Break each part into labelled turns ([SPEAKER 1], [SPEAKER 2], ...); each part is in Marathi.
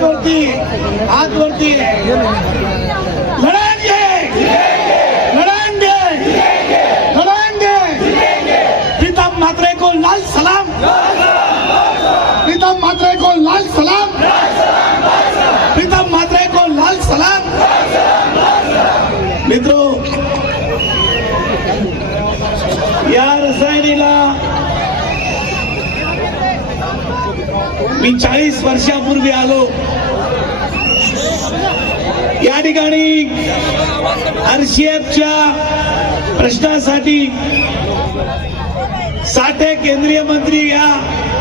[SPEAKER 1] आजवरती आजवरती हात वरती लढांगे लढांगे लढांगे प्रीतम म्हात्रे को लाल सलाम प्रीतम म्हात्रे को लाल सलाम प्रीतम म्हात्रे को लाल सलाम मित्रो या रसायनीला मी चाळीस वर्षापूर्वी आलो. या ठिकाणी आरसीएफच्या प्रश्नासाठी साठे केंद्रीय मंत्री या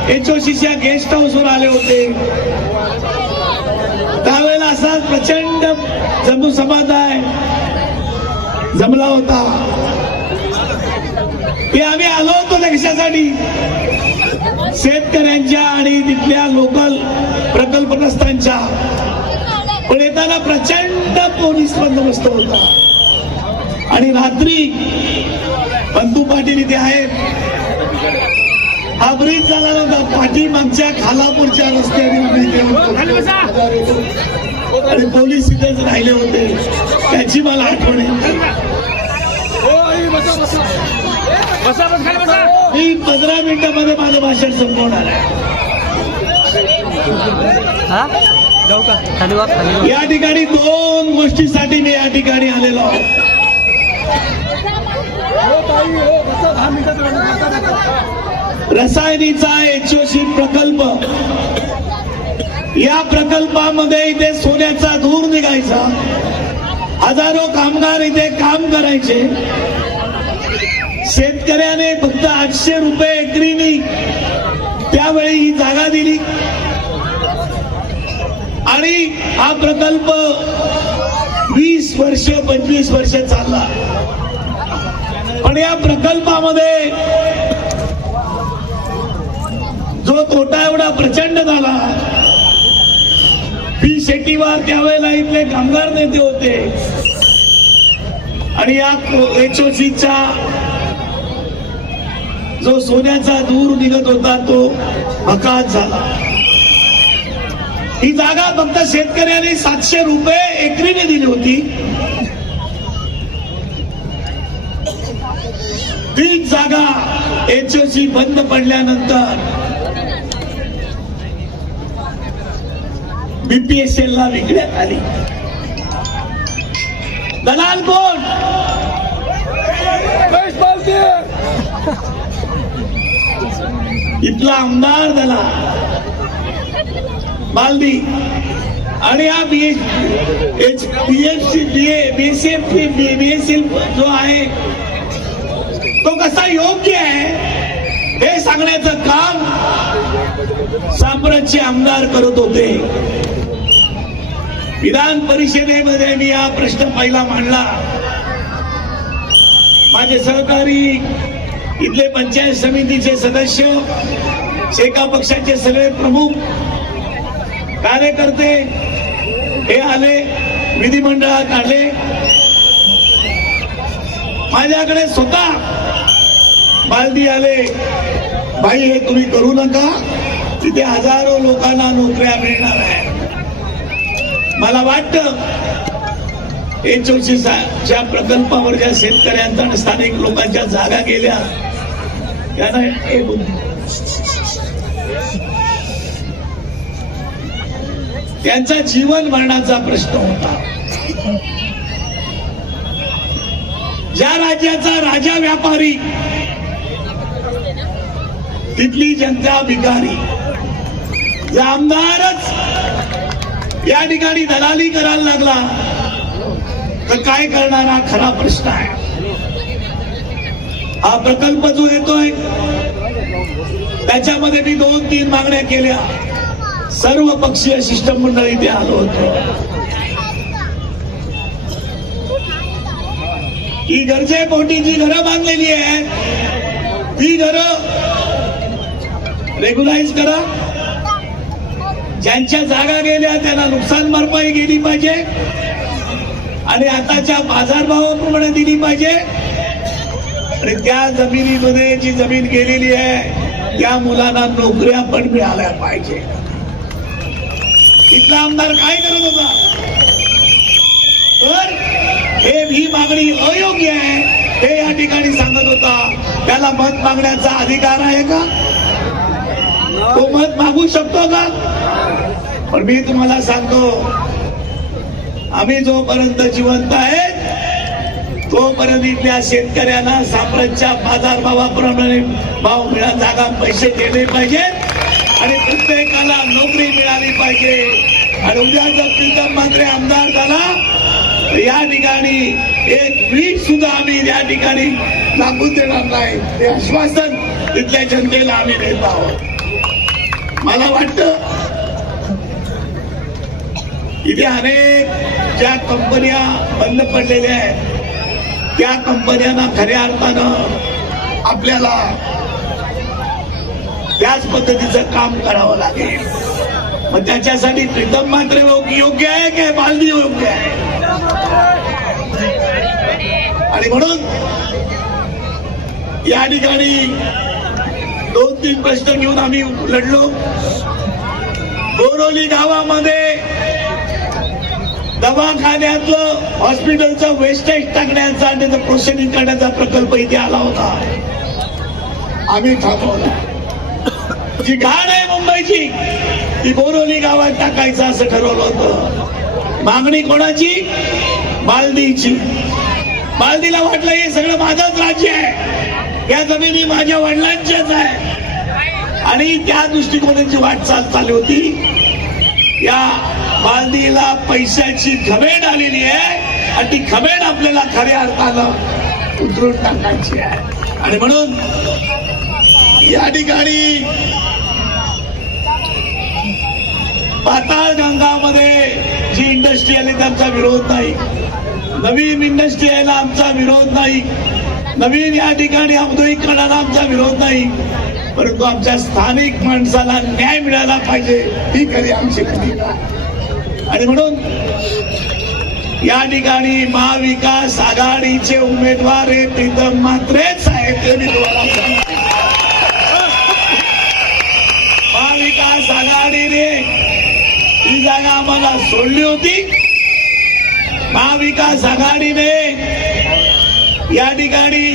[SPEAKER 1] एचओसीच्या गेस्ट हाऊसवर आले होते. त्यावेळेला असाच प्रचंड जम्मू समादाय जमला होता. की आम्ही आलो होतो लक्षासाठी. शेतकऱ्यांच्या आणि तिथल्या लोकल प्रकल्पग्रस्तांच्या. पण येताना प्रचंड पोलीस बंदोबस्त होता. आणि रात्री बंधू पाटील इथे आहेत. हा ब्रिज झाला नव्हता. पाठीमागच्या खालापूरच्या रस्त्याने आणि पोलीस इथेच राहिले होते. त्याची मला आठवण आहे.
[SPEAKER 2] बसा बस खाली बसा.
[SPEAKER 1] मी पंधरा मिनिटामध्ये माझं भाषण संपवणार आहे.
[SPEAKER 2] हा? जाऊ का? खाली वा खाली वा.
[SPEAKER 1] या ठिकाणी दोन गोष्टीसाठी मी या ठिकाणी आलेलो रसायनीचा एचओसी प्रकल्प. या प्रकल्पामध्ये इथे सोन्याचा धूर निघायचा. हजारो कामगार इथे काम करायचे. शेतकऱ्याने फक्त आठशे रुपये एकरीनी त्यावेळी ही जागा दिली. आणि हा प्रकल्प वीस वर्ष पंचवीस वर्ष चालला. पण या प्रकल्पामध्ये जो तोटा एवढा प्रचंड झाला पी शेट्टीवार त्यावेळेला इथले कामगार नेते होते. आणि या एचओसीचा जो सोन्याचा दूर निघत होता तो हकात झाला. ही जागा फक्त शेतकऱ्यांनी सातशे रुपये एकरीने दिली होती. तीच जागा एचओसी बंद पडल्यानंतर बीपीएसएल ला विकण्यात आली. दलाल कोण? इथला आमदार झाला. बालदी. आणि हा B H BFC BSF BSL जो आहे तो कसा योग्य आहे हे सांगण्याचं काम साम्राज्य आमदार करत होते. विधान परिषदेमध्ये मी हा प्रश्न पहिला मांडला. माझे सहकारी इथले पंचायत समितीचे सदस्य एका पक्षाचे सगळे प्रमुख कार्यकर्ते हे आले विधिमंडळात आले. माझ्याकडे स्वतः बालदी आले. भाई हे तुम्ही करू नका. तिथे हजारो लोकांना नोकऱ्या मिळणार आहे मला वाटतं एचओसी च्या प्रकल्पावर ज्या शेतकऱ्यांचा आणि स्थानिक लोकांच्या जागा गेल्या त्यांचा जीवन मरणाचा प्रश्न होता. ज्या राज्याचा राजा व्यापारी तिथली जनता भिकारी. या आमदारच या ठिकाणी दलाली करायला लागला. तर काय करणारा खरा प्रश्न आहे? हा प्रकल्प जो येतोय त्याच्यामध्ये मी दोन तीन मागण्या केल्या. सर्व पक्षीय शिष्टमंडळ इथे आलो होतो. ही गरजेपोटी जी घरं बांधलेली आहेत. ती घरं रेग्युलाइज करा. ज्यांच्या जागा गेल्या त्यांना नुकसान भरपाई गेली पाहिजे. आणि आताच्या बाजारभावाप्रमाणे दिली पाहिजे. आणि त्या जमिनीमध्ये जी जमीन गेलेली आहे त्या मुलांना नोकऱ्या पण मिळाल्या पाहिजे. इथला आमदार काय करत होता? तर हे ही मागणी अयोग्य आहे हे या ठिकाणी सांगत होता. त्याला मत मागण्याचा अधिकार आहे का? तो मत मागू शकतो का? पण मी तुम्हाला सांगतो आम्ही जोपर्यंत जिवंत आहे तोपर्यंत इथल्या शेतकऱ्यांना साम्राज्याच्या बाजारभावाप्रमाणे भाव मिळा जागा पैसे दिले पाहिजेत आणि प्रत्येकाला नोकरी मिळाली पाहिजे. आणि उद्या जर प्रीतम आमदार झाला या ठिकाणी एक वीज सुद्धा आम्ही या ठिकाणी लागू देणार नाही. हे आश्वासन तिथल्या जनतेला आम्ही देत आहोत. मला वाटत इथे अनेक ज्या कंपन्या बंद पडलेल्या आहेत त्या कंपन्यांना खऱ्या अर्थानं आपल्याला त्याच पद्धतीचं काम करावं लागेल. मग त्याच्यासाठी प्रीतम मात्र योग्य आहे की बालदी योग्य आहे? आणि म्हणून या ठिकाणी दोन तीन प्रश्न घेऊन आम्ही लढलो. बोरोली गावामध्ये दवाखान्यातलं हॉस्पिटलचं वेस्टेज टाकण्याचा आणि त्याचं प्रोसेसिंग करण्याचा प्रकल्प इथे आला होता. आम्ही थांबवला जी घाण आहे मुंबईची ती बोरोली गावात टाकायचं असं ठरवलं होतं. मागणी कोणाची? मालदीची मालदीला वाटलं हे सगळं माझंच राज्य आहे. या जमिनी माझ्या वडिलांच्याच आहे. आणि त्या दृष्टिकोनाची वाटचाल चालली होती. या मालदीला पैशाची घमेंड आलेली आहे आणि ती घमेंड आपल्याला खऱ्या अर्थानं उतरून टाकायची आहे. आणि म्हणून या ठिकाणी पाताळ गंगामध्ये जी इंडस्ट्री आली त्यांचा विरोध नाही. नवीन इंडस्ट्री यायला आमचा विरोध नाही. नवीन या ठिकाणी औद्योगिकरणाला आमचा विरोध नाही. परंतु आमच्या स्थानिक माणसाला न्याय मिळाला पाहिजे ही खरी आमची भूमिका आणि म्हणून या ठिकाणी महाविकास आघाडीचे उमेदवार हे प्रीतम मात्रेच आहेत ते मी तुम्हाला महाविकास आघाडीने ही जागा आम्हाला सोडली होती. महाविकास आघाडीने या ठिकाणी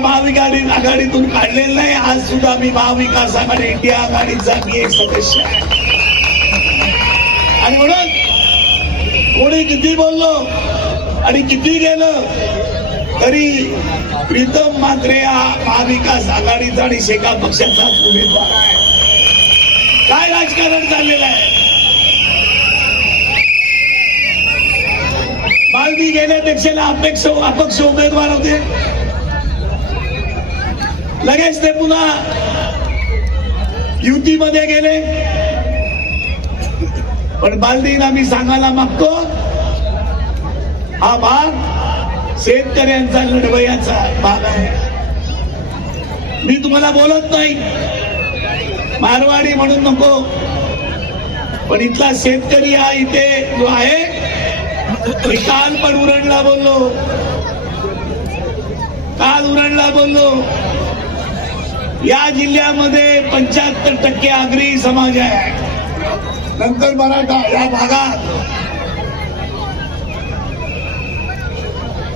[SPEAKER 1] महाविकास आघाडीतून काढलेलं नाही. आज सुद्धा मी महाविकास आघाडी इंडिया आघाडीचा मी एक सदस्य आहे. आणि म्हणून कोणी किती बोललो आणि किती गेलं तरी प्रीतम मात्रे हा महाविकास आघाडीचा आणि शेका पक्षाचा उमेदवार आहे. काय राजकारण चाललेलं आहे? बालदी गेल्यापेक्षा अपेक्ष अपक्ष उमेदवार होते. लगेच ते पुन्हा युतीमध्ये गेले. पण बालदीला मी सांगायला मागतो हा भाग शेतकऱ्यांचा लढवयाचा भाग आहे. मी तुम्हाला बोलत नाही. मारवाडी म्हणून नको. पण इथला शेतकरी हा इथे जो आहे मी काल पण उरणला बोललो. काल उरणला बोललो. या जिल्ह्यामध्ये पंच्याहत्तर टक्के आगरी समाज आहे. नंतर मराठा या भागात.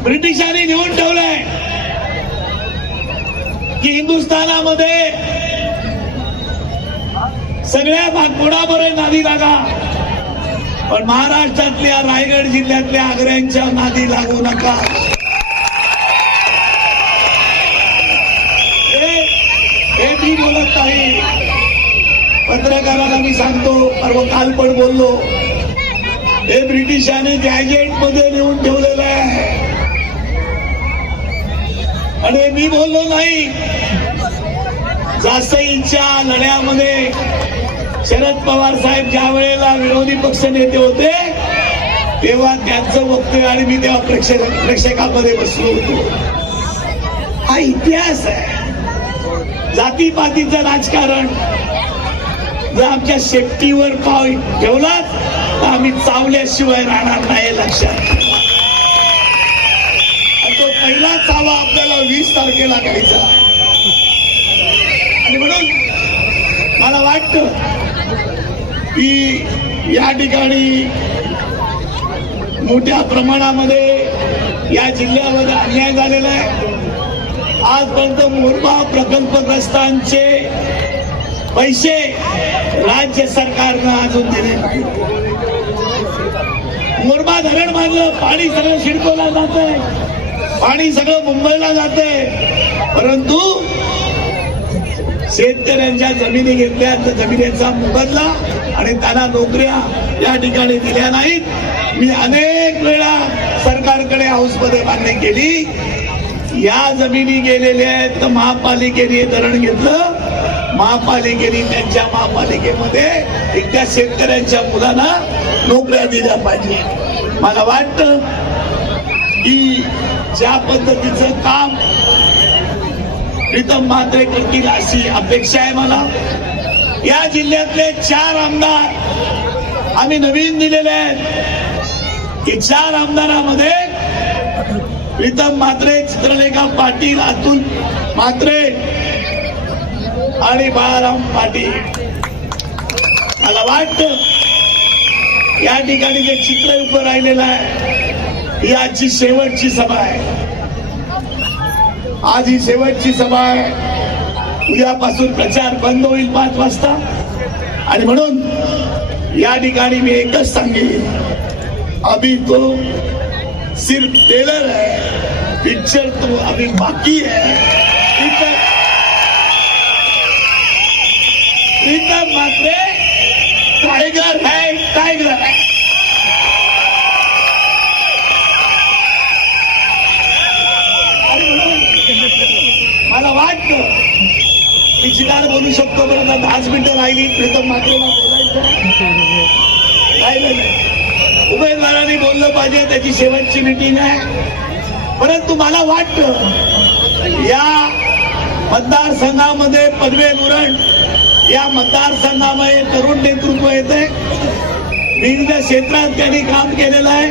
[SPEAKER 1] ब्रिटिशांनी घेऊन ठेवलंय की हिंदुस्थानामध्ये सगळ्या भाग कोणापर्यंत नादी लागा. पण महाराष्ट्रातल्या रायगड जिल्ह्यातल्या आग्र्यांच्या नादी लागू नका हे हे मी बोलत नाही पत्रकाराला मी सांगतो परवा काल पण बोललो. हे ब्रिटिशांनी गॅजेटमध्ये नेऊन ठेवलेलं आहे. आणि मी बोललो नाही. जासईच्या लढ्यामध्ये शरद पवार साहेब ज्या वेळेला विरोधी पक्ष नेते होते तेव्हा त्यांचं वक्तव्य आणि मी तेव्हा प्रेक्षक प्रेक्षकामध्ये बसलो होतो. हा इतिहास आहे. जातीपातीचं राजकारण. जर आमच्या शेपटीवर पाव ठेवलाच तर आम्ही चावल्याशिवाय राहणार नाही लक्षात. तो पहिला चावा आपल्याला वीस तारखेला घ्यायचा आणि म्हणून मला वाटतं की या ठिकाणी मोठ्या प्रमाणामध्ये या जिल्ह्यामध्ये अन्याय झालेला आहे. आजपर्यंत मुरबा प्रकल्पग्रस्तांचे पैसे राज्य सरकारनं अजून दिले नाही मुरबा धरण बांधलं पाणी सगळं शिडकोला जात आहे पाणी सगळं मुंबईला जात आहे परंतु शेतकऱ्यांच्या जमिनी घेतल्या तर जमिनीचा मोबदला आणि त्यांना नोकऱ्या या ठिकाणी दिल्या नाहीत. मी अनेक वेळा सरकारकडे हाऊसमध्ये मागणी केली. या जमिनी गेलेल्या आहेत तर महापालिकेने धरण घेतलं. महापालिकेने त्यांच्या महापालिकेमध्ये इथल्या शेतकऱ्यांच्या मुलांना नोकऱ्या दिल्या पाहिजे. मला वाटतं की ज्या पद्धतीचं काम प्रीतम म्हात्रे करतील अशी अपेक्षा आहे मला. या जिल्ह्यातले चार आमदार आम्ही नवीन दिलेले आहेत. की चार आमदारामध्ये प्रीतम मात्रे चित्रलेखा पाटील अतुल मात्रे आणि बाळाराम पाटील. मला वाटतं या ठिकाणी जे चित्र उभं राहिलेलं आहे ही आजची शेवटची सभा आहे. आज ही शेवटची सभा आहे. उद्यापासून प्रचार बंद होईल पाच वाजता. आणि म्हणून या ठिकाणी मी एकच सांगेन. अभी तो सिर्फ टेलर है पिक्चर तो अभी बाकी है। प्रीतम प्रीतम मात्रे टाइगर है टाइगर है। मला वाटतं मी चिकार बोलू शकतो पण आता दहाच मिनिटं राहिली प्रीतम मात्रेला बोलायचं. नाही बोललं पाहिजे त्याची शेवटची मिटिंग आहे. परंतु मला वाटतं या मतदारसंघामध्ये पदवे धोरण या मतदारसंघामध्ये तरुण नेतृत्व येते. विविध क्षेत्रात त्यांनी काम केलेलं आहे.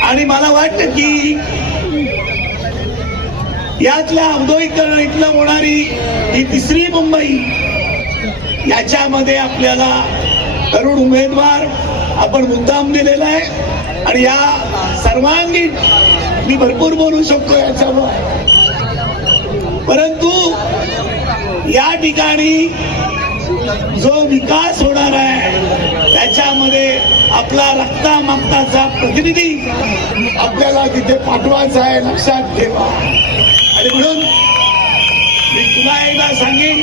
[SPEAKER 1] आणि मला वाटतं की यातल्या औद्योगिकरण इथलं होणारी ही तिसरी मुंबई याच्यामध्ये आपल्याला तरुण उमेदवार आपण मुद्दाम दिलेला आहे. आणि या सर्वांगीण मी भरपूर बोलू शकतो याच्यावर. परंतु या ठिकाणी जो विकास होणार आहे त्याच्यामध्ये आपला रक्ता मागताचा प्रतिनिधी आपल्याला तिथे पाठवायचा आहे लक्षात ठेवा. आणि म्हणून मी पुन्हा एकदा सांगेन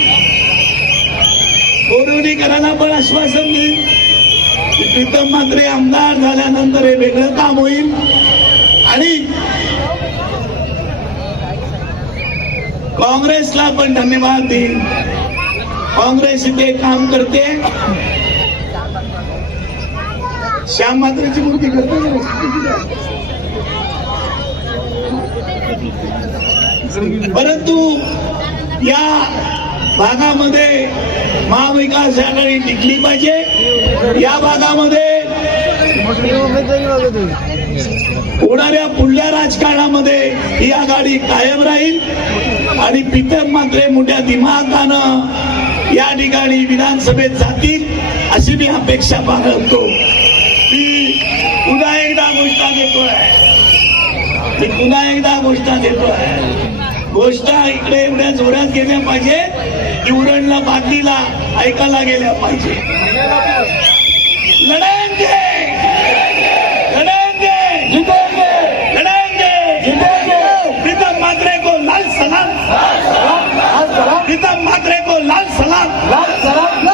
[SPEAKER 1] कोरोनीकरांना पण आश्वासन देईन. प्रीतम मात्रे आमदार झाल्यानंतर हे वेगळं काम होईल. आणि काँग्रेसला पण धन्यवाद देईन. काँग्रेस इथे काम करते. श्याम मात्रेची मूर्ती करते. परंतु या भागामध्ये महाविकास आघाडी टिकली पाहिजे. या भागामध्ये होणाऱ्या पुढल्या राजकारणामध्ये ही आघाडी कायम राहील आणि प्रीतम मात्रे मोठ्या दिमागानं या ठिकाणी विधानसभेत जातील अशी मी अपेक्षा बाळगतो. मी पुन्हा एकदा घोषणा देतोय. मी पुन्हा एकदा घोषणा देतोय. घोषणा इकडे एवढ्या जोरात गेल्या पाहिजे की उरणला बादलीला ऐकायला गेल्या पाहिजे